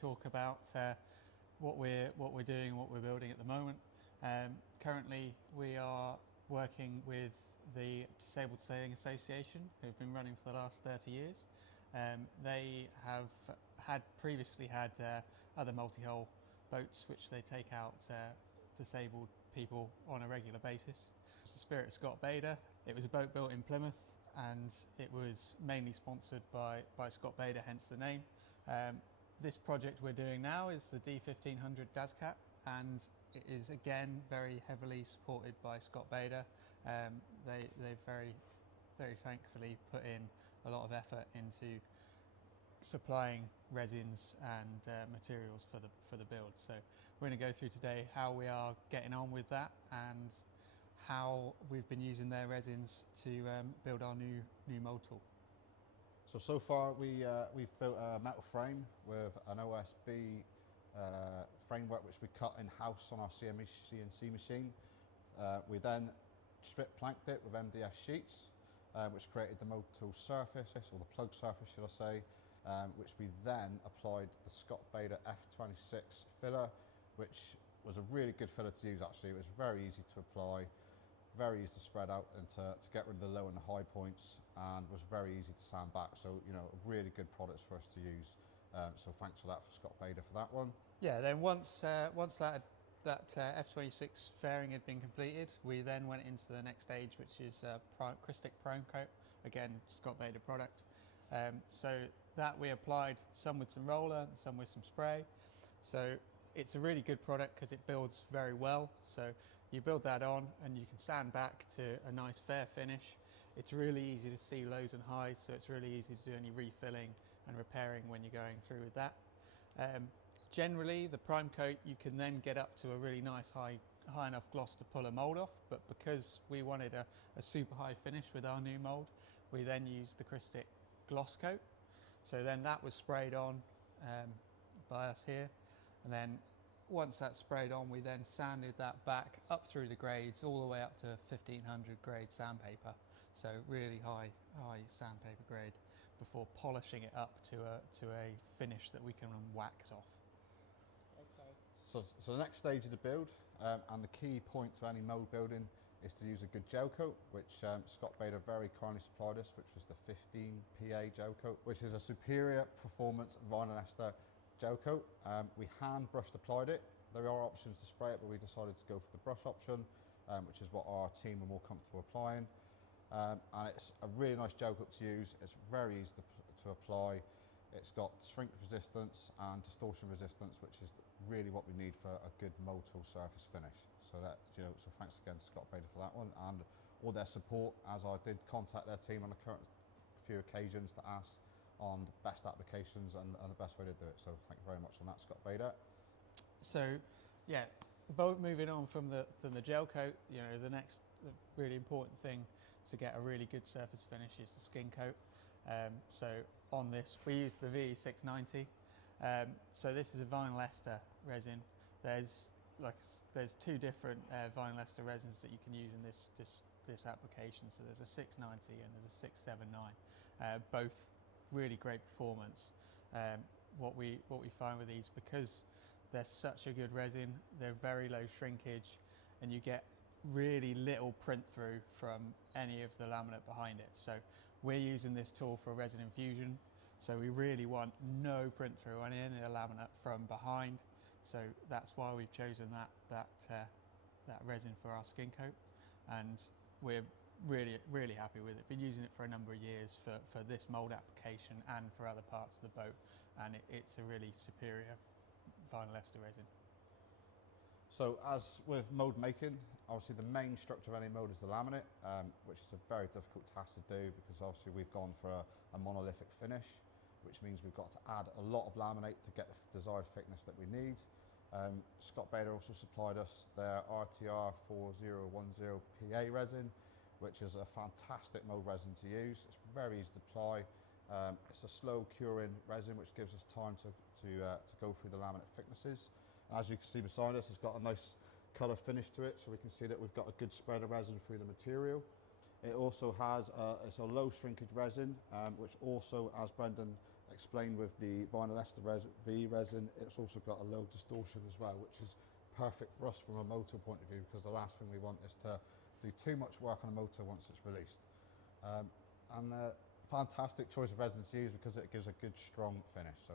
talk about what we're doing, what we're building at the moment. Currently, we are working with the Disabled Sailing Association, who've been running for the last 30 years. They have previously had other multi-hull boats which they take out disabled people on a regular basis. It's the Spirit of Scott Bader. It was a boat built in Plymouth, and it was mainly sponsored by Scott Bader, hence the name. This project we're doing now is the D1500 Dazcat, and it is again very heavily supported by Scott Bader. They've very thankfully put in a lot of effort into supplying resins and materials for the build. So we're going to go through today how we are getting on with that and how we've been using their resins to build our new mold tool. So far we've built a metal frame with an OSB framework which we cut in-house on our CNC machine. We then strip planked it with MDF sheets, which created the mold tool surface, or the plug surface should I say, which we then applied the Scott Bader F26 filler, which was a really good filler to use actually. It was very easy to apply, very easy to spread out and to get rid of the low and the high points, and was very easy to sand back. So, you know, a really good product for us to use. So thanks for that for Scott Bader for that one. Yeah, then once that F26 fairing had been completed, we then went into the next stage, which is Cristic Prime Coat, again Scott Bader product. So that we applied some with some roller and some with some spray. So it's a really good product because it builds very well. So you build that on and you can sand back to a nice fair finish. It's really easy to see lows and highs, so it's really easy to do any refilling and repairing when you're going through with that. Generally, the prime coat, you can then get up to a really nice high enough gloss to pull a mold off, but because we wanted a super high finish with our new mold, we then used the Cristic gloss coat. So then that was sprayed on by us here, and then once that's sprayed on, we then sanded that back up through the grades all the way up to 1500 grade sandpaper. So really high sandpaper grade before polishing it up to a finish that we can wax off. Okay. So the next stage of the build, and the key point to any mold building, is to use a good gel coat, which Scott Bader very kindly supplied us, which was the 15 PA gel coat, which is a superior performance vinylester gel coat. We hand brushed applied it. There are options to spray it, but we decided to go for the brush option, which is what our team are more comfortable applying. And it's a really nice gel coat to use. It's very easy to apply. It's got shrink resistance and distortion resistance, which is really what we need for a good mold tool surface finish. So so thanks again to Scott Bader for that one, and all their support, as I did contact their team on a few occasions to ask on the best applications and the best way to do it. So thank you very much on that, Scott Bader. So yeah, moving on from the gel coat, you know, the next really important thing to get a really good surface finish is the skin coat. So on this we use the VE690. So this is a vinylester resin. There's two different vinylester resins that you can use in this application. So there's a 690 and there's a 679, both really great performance. What we find with these, because they're such a good resin, they're very low shrinkage, and you get really little print through from any of the laminate behind it. So we're using this tool for resin infusion, so we really want no print through on any of the laminate from behind. So that's why we've chosen that resin for our skin coat, and we're really happy with it. Been using it for a number of years for this mold application and for other parts of the boat, and it's a really superior vinylester resin. So as with mold making, obviously the main structure of any mold is the laminate, which is a very difficult task to do because obviously we've gone for a monolithic finish, which means we've got to add a lot of laminate to get the desired thickness that we need. Scott Bader also supplied us their RTR 4010 PA resin, which is a fantastic mold resin to use. It's very easy to apply. It's a slow curing resin, which gives us time to go through the laminate thicknesses. As you can see beside us, it's got a nice colour finish to it, so we can see that we've got a good spread of resin through the material. It also has it's a low shrinkage resin, which also, as Brendan explained with the vinylester V resin, it's also got a low distortion as well, which is perfect for us from a motor point of view, because the last thing we want is to do too much work on a motor once it's released. And fantastic choice of resins to use because it gives a good strong finish. So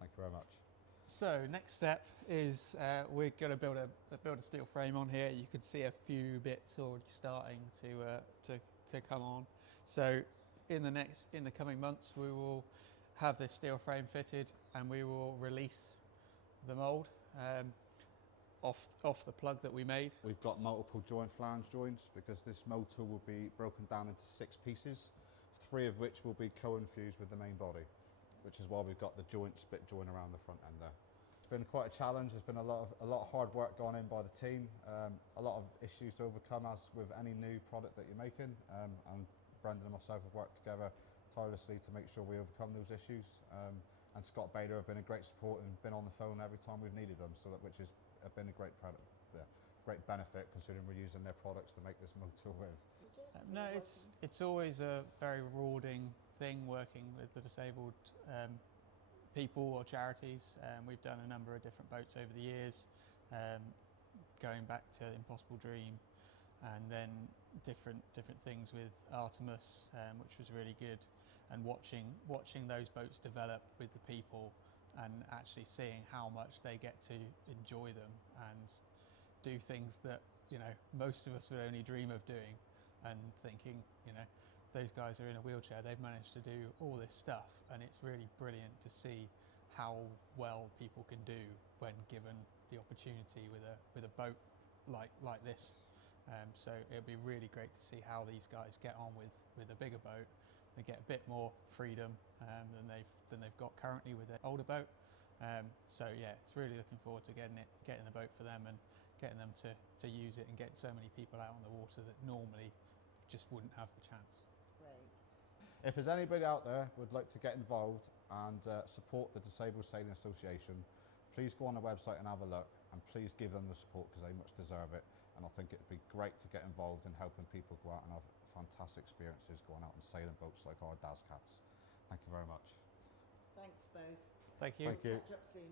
thank you very much. So next step is we're going to build a steel frame on here. You can see a few bits already starting to come on. So in the coming months, we will have this steel frame fitted, and we will release the mould off the plug that we made. We've got multiple flange joints because this motor will be broken down into 6 pieces, 3 of which will be co-infused with the main body, which is why we've got the split joint around the front end there. It's been quite a challenge. There's been a lot of hard work gone in by the team, a lot of issues to overcome as with any new product that you're making, and Brendan and myself have worked together tirelessly to make sure we overcome those issues. And Scott Bader have been a great support and been on the phone every time we've needed them, so which has been a great great benefit considering we're using their products to make this motor with. No, it's always a very rewarding thing working with the disabled people or charities. We've done a number of different boats over the years, going back to Impossible Dream, and then different things with Artemis, which was really good. And watching those boats develop with the people, and actually seeing how much they get to enjoy them and do things that, you know, most of us would only dream of doing, and thinking, you know, those guys are in a wheelchair, they've managed to do all this stuff, and it's really brilliant to see how well people can do when given the opportunity with a boat like this. So it'll be really great to see how these guys get on with a bigger boat. They get a bit more freedom than they've got currently with their older boat. So yeah, it's really looking forward to getting the boat for them and getting them to use it and get so many people out on the water that normally just wouldn't have the chance. Great. If there's anybody out there who would like to get involved and support the Disabled Sailing Association, please go on the website and have a look, and please give them the support because they much deserve it. And I think it'd be great to get involved in helping people go out and have fantastic experiences going out and sailing boats like our Dazcats. Thank you very much. Thanks both. Thank you. Thank you. Catch up soon.